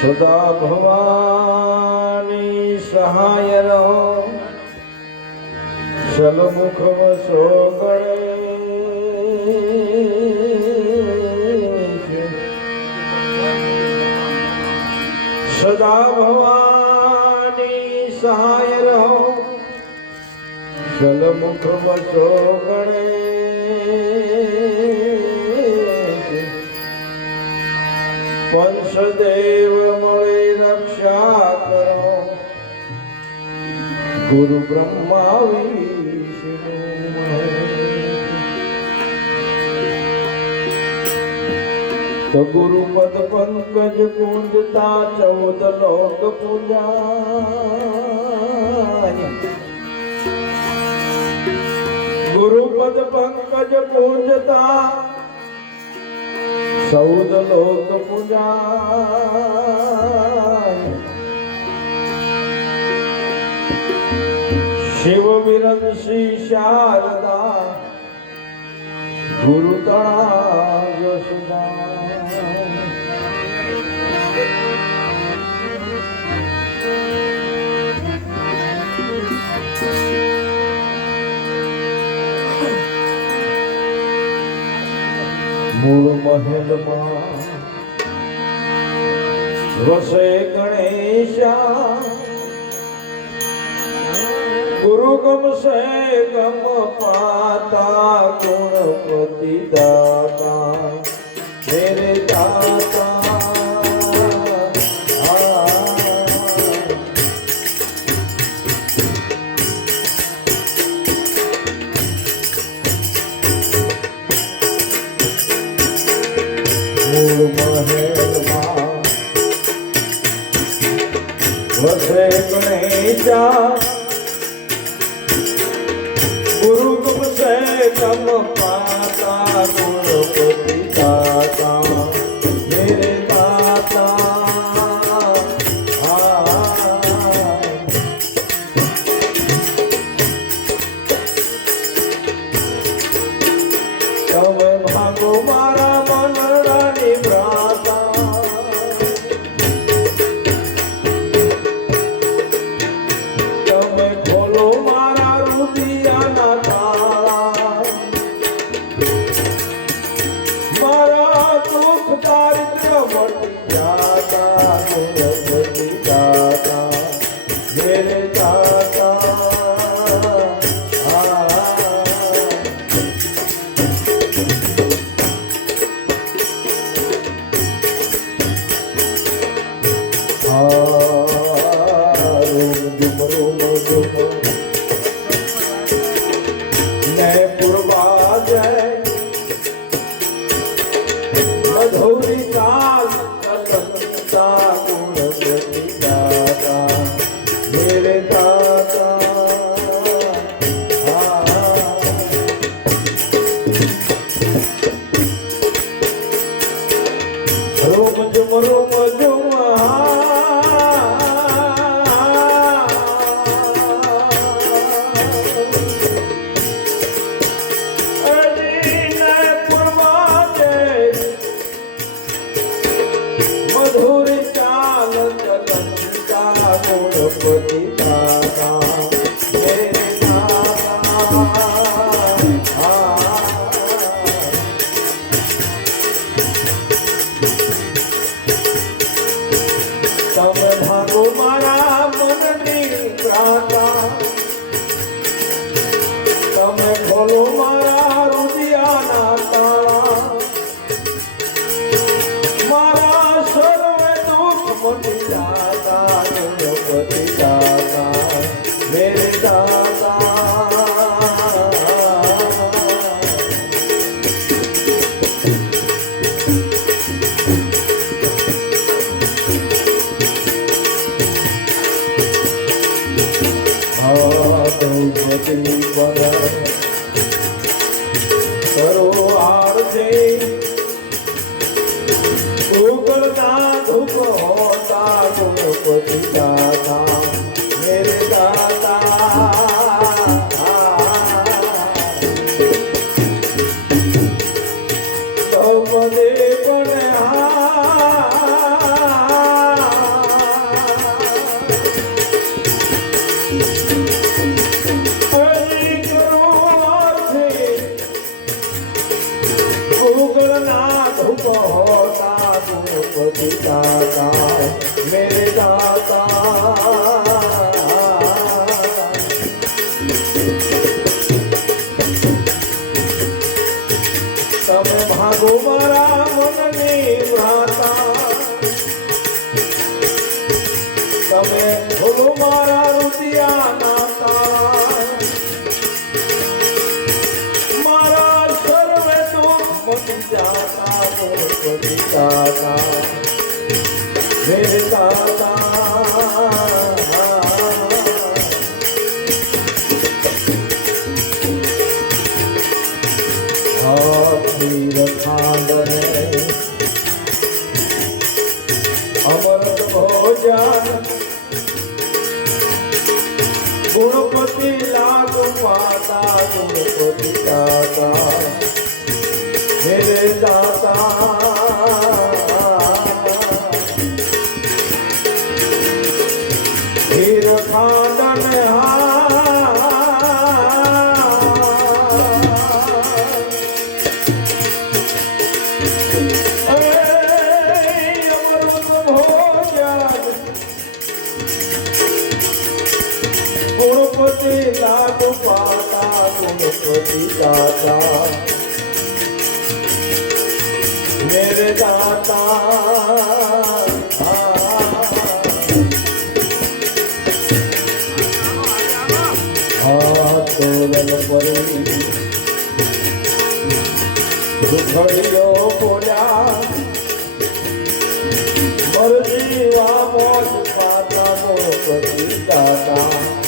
સદા ભવાની સહાય રહો સલમુખ વસો સદા ભવાની સહાય રહો સલમુખ વસો ગણેશ પંચદેવ મળી રક્ષા કરો. ગુરુ બ્રહ્મા વિષ્ણુ તો ગુરુ પદ પંકજ પૂજતા ચૌદ લોક પૂજા ગુરુ પદ પંકજ પૂજતા ચૌદ લોક પૂજા. શિવ વિરંશી શારદા ગુરુ તળા મહેલમાં વસે ગણેશા. ગુરુ ગમશે ગમ પાતા ગુણપતિ દાતા. મેરે દાતા ગણેશા Yeah. day. नाथ को दाता मेरे दाता। તમે ભાગો મારા મનની વાત મેરે દાતા અખીર ખાંડને અમૃત ભોજન ગુણપતિ લાગ પાતા ગુણપતિ દાદા મેરે દાતા લાગુ પાતા ગુણપતિ દાતા દુખડીઓ બોલ્યા મરજીવા મોજ પાતા ગણપતિ દાતા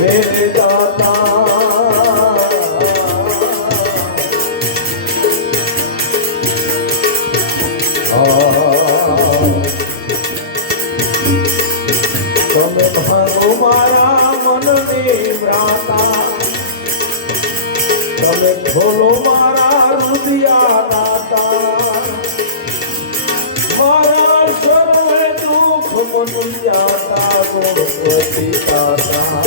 મેરે મનની વ્રાતા તમે ખોલો મારા ગણપતિ